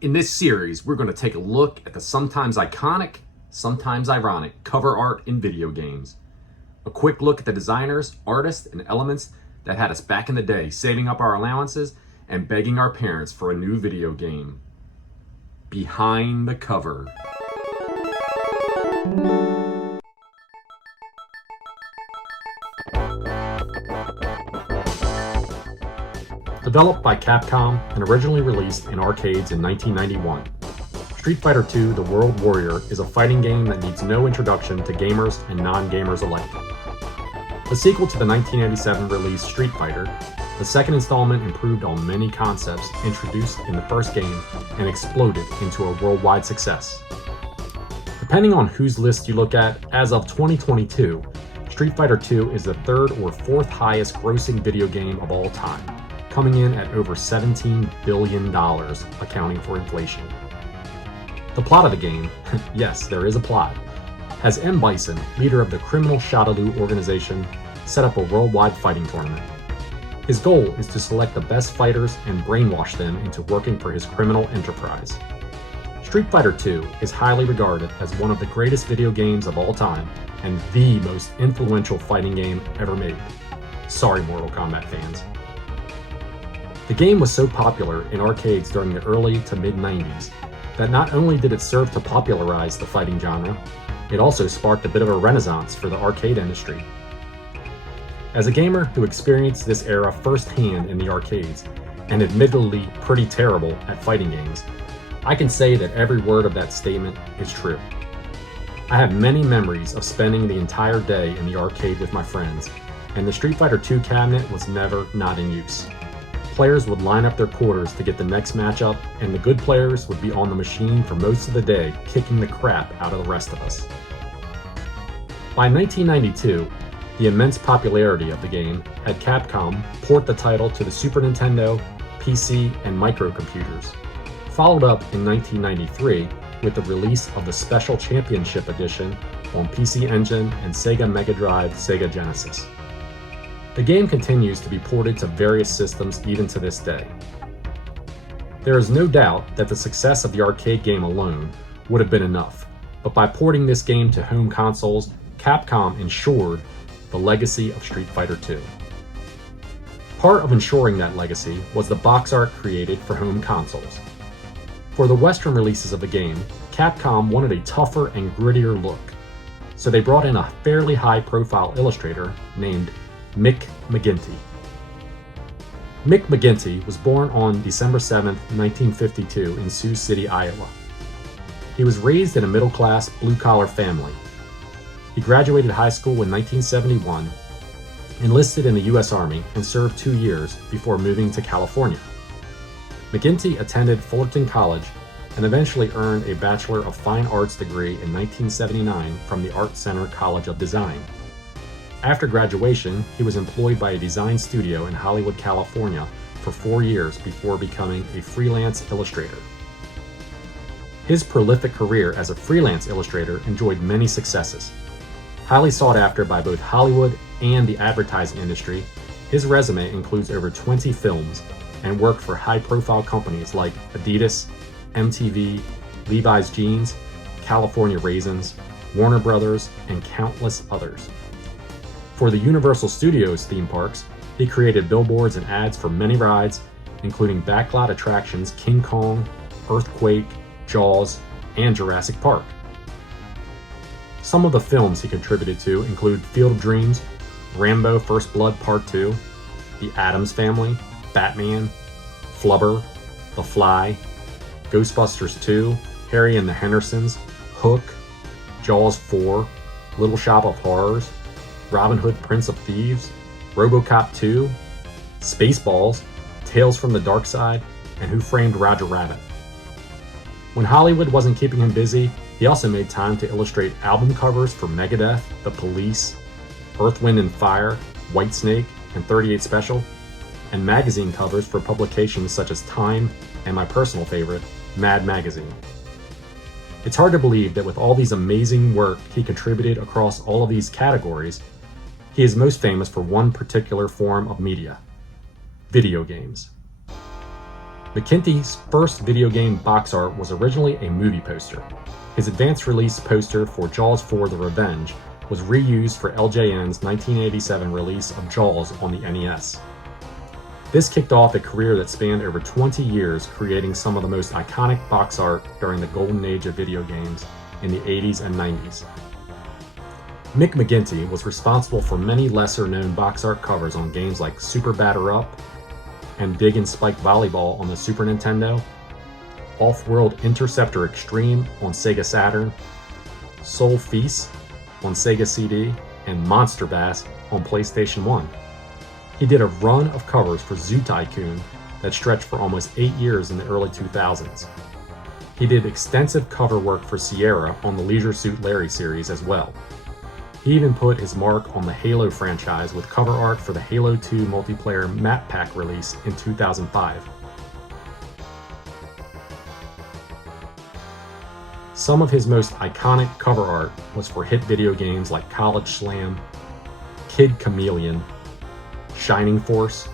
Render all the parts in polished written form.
In this series, we're going to take a look at the sometimes iconic, sometimes ironic cover art in video games. A quick look at the designers, artists, and elements that had us back in the day saving up our allowances and begging our parents for a new video game. Behind the cover. Developed by Capcom and originally released in arcades in 1991, Street Fighter II: The World Warrior is a fighting game that needs no introduction to gamers and non-gamers alike. The sequel to the 1987 release Street Fighter, the second installment improved on many concepts introduced in the first game and exploded into a worldwide success. Depending on whose list you look at, as of 2022, Street Fighter II is the third or fourth highest grossing video game of all time, coming in at over $17 billion, accounting for inflation. The plot of the game, yes, there is a plot, has M. Bison, leader of the criminal Shadaloo organization, set up a worldwide fighting tournament. His goal is to select the best fighters and brainwash them into working for his criminal enterprise. Street Fighter II is highly regarded as one of the greatest video games of all time and the most influential fighting game ever made. Sorry, Mortal Kombat fans. The game was so popular in arcades during the early to mid-90s that not only did it serve to popularize the fighting genre, it also sparked a bit of a renaissance for the arcade industry. As a gamer who experienced this era firsthand in the arcades, and admittedly pretty terrible at fighting games, I can say that every word of that statement is true. I have many memories of spending the entire day in the arcade with my friends, and the Street Fighter II cabinet was never not in use. Players would line up their quarters to get the next matchup, and the good players would be on the machine for most of the day, kicking the crap out of the rest of us. By 1992, the immense popularity of the game had Capcom port the title to the Super Nintendo, PC, and microcomputers, followed up in 1993 with the release of the Special Championship Edition on PC Engine and Sega Mega Drive Sega Genesis. The game continues to be ported to various systems even to this day. There is no doubt that the success of the arcade game alone would have been enough, but by porting this game to home consoles, Capcom ensured the legacy of Street Fighter II. Part of ensuring that legacy was the box art created for home consoles. For the Western releases of the game, Capcom wanted a tougher and grittier look, so they brought in a fairly high-profile illustrator named Mick McGinty. Mick McGinty was born on December 7, 1952 in Sioux City, Iowa. He was raised in a middle-class, blue-collar family. He graduated high school in 1971, enlisted in the U.S. Army, and served 2 years before moving to California. McGinty attended Fullerton College and eventually earned a Bachelor of Fine Arts degree in 1979 from the Art Center College of Design. After graduation, he was employed by a design studio in Hollywood, California for 4 years before becoming a freelance illustrator. His prolific career as a freelance illustrator enjoyed many successes. Highly sought after by both Hollywood and the advertising industry, his resume includes over 20 films and worked for high-profile companies like Adidas, MTV, Levi's Jeans, California Raisins, Warner Brothers, and countless others. For the Universal Studios theme parks, he created billboards and ads for many rides, including backlot attractions King Kong, Earthquake, Jaws, and Jurassic Park. Some of the films he contributed to include Field of Dreams, Rambo: First Blood Part 2, The Addams Family, Batman, Flubber, The Fly, Ghostbusters 2, Harry and the Hendersons, Hook, Jaws 4, Little Shop of Horrors, Robin Hood Prince of Thieves, RoboCop 2, Spaceballs, Tales from the Dark Side, and Who Framed Roger Rabbit. When Hollywood wasn't keeping him busy, he also made time to illustrate album covers for Megadeth, The Police, Earth, Wind and Fire, Whitesnake, and 38 Special, and magazine covers for publications such as Time and my personal favorite, Mad Magazine. It's hard to believe that with all these amazing work he contributed across all of these categories, he is most famous for one particular form of media: video games. McGinty's first video game box art was originally a movie poster. His advanced release poster for Jaws 4: The Revenge was reused for LJN's 1987 release of Jaws on the NES. This kicked off a career that spanned over 20 years, creating some of the most iconic box art during the golden age of video games in the 80s and 90s. Mick McGinty was responsible for many lesser-known box art covers on games like Super Batter Up and Dig and Spike Volleyball on the Super Nintendo, Off-World Interceptor Extreme on Sega Saturn, Soul Feast on Sega CD, and Monster Bass on PlayStation 1. He did a run of covers for Zoo Tycoon that stretched for almost 8 years in the early 2000s. He did extensive cover work for Sierra on the Leisure Suit Larry series as well. He even put his mark on the Halo franchise with cover art for the Halo 2 multiplayer map pack release in 2005. Some of his most iconic cover art was for hit video games like College Slam, Kid Chameleon, Shining Force,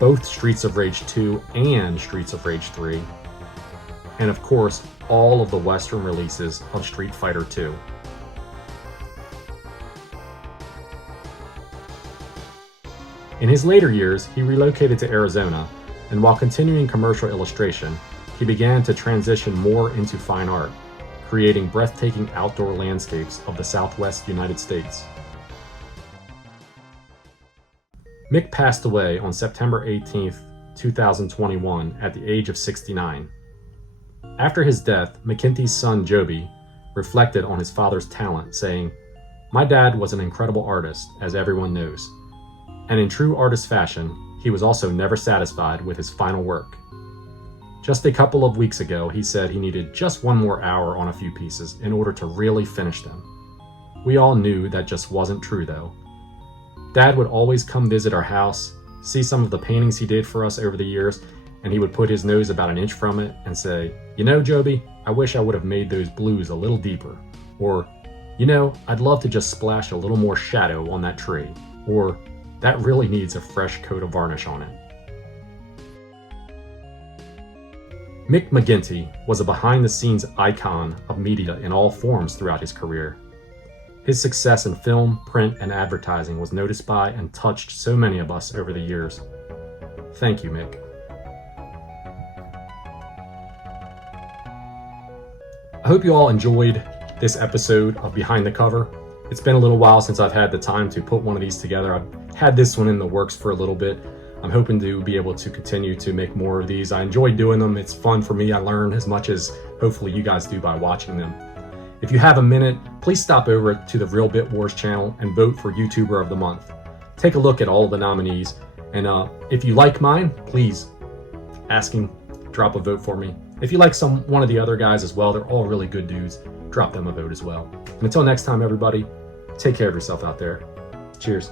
both Streets of Rage 2 and Streets of Rage 3, and of course, all of the Western releases of Street Fighter 2. In his later years, he relocated to Arizona, and while continuing commercial illustration, he began to transition more into fine art, creating breathtaking outdoor landscapes of the Southwest United States. Mick passed away on September 18, 2021, at the age of 69. After his death, McGinty's son Joby reflected on his father's talent, saying, "My dad was an incredible artist, as everyone knows. And in true artist fashion, he was also never satisfied with his final work. Just a couple of weeks ago, he said he needed just one more hour on a few pieces in order to really finish them. We all knew that just wasn't true though. Dad would always come visit our house, see some of the paintings he did for us over the years, and he would put his nose about an inch from it and say, 'You know, Joby, I wish I would have made those blues a little deeper.' Or, 'You know, I'd love to just splash a little more shadow on that tree.' Or, 'That really needs a fresh coat of varnish on it.'" Mick McGinty was a behind-the-scenes icon of media in all forms throughout his career. His success in film, print, and advertising was noticed by and touched so many of us over the years. Thank you, Mick. I hope you all enjoyed this episode of Behind the Cover. It's been a little while since I've had the time to put one of these together. I've had this one in the works for a little bit. I'm hoping to be able to continue to make more of these. I enjoy doing them. It's fun for me. I learn as much as hopefully you guys do by watching them. If you have a minute, please stop over to the Real Bit Wars channel and vote for YouTuber of the Month. Take a look at all the nominees, and if you like mine, please drop a vote for me. If you like one of the other guys as well, they're all really good dudes, drop them a vote as well. And until next time, everybody, take care of yourself out there. Cheers.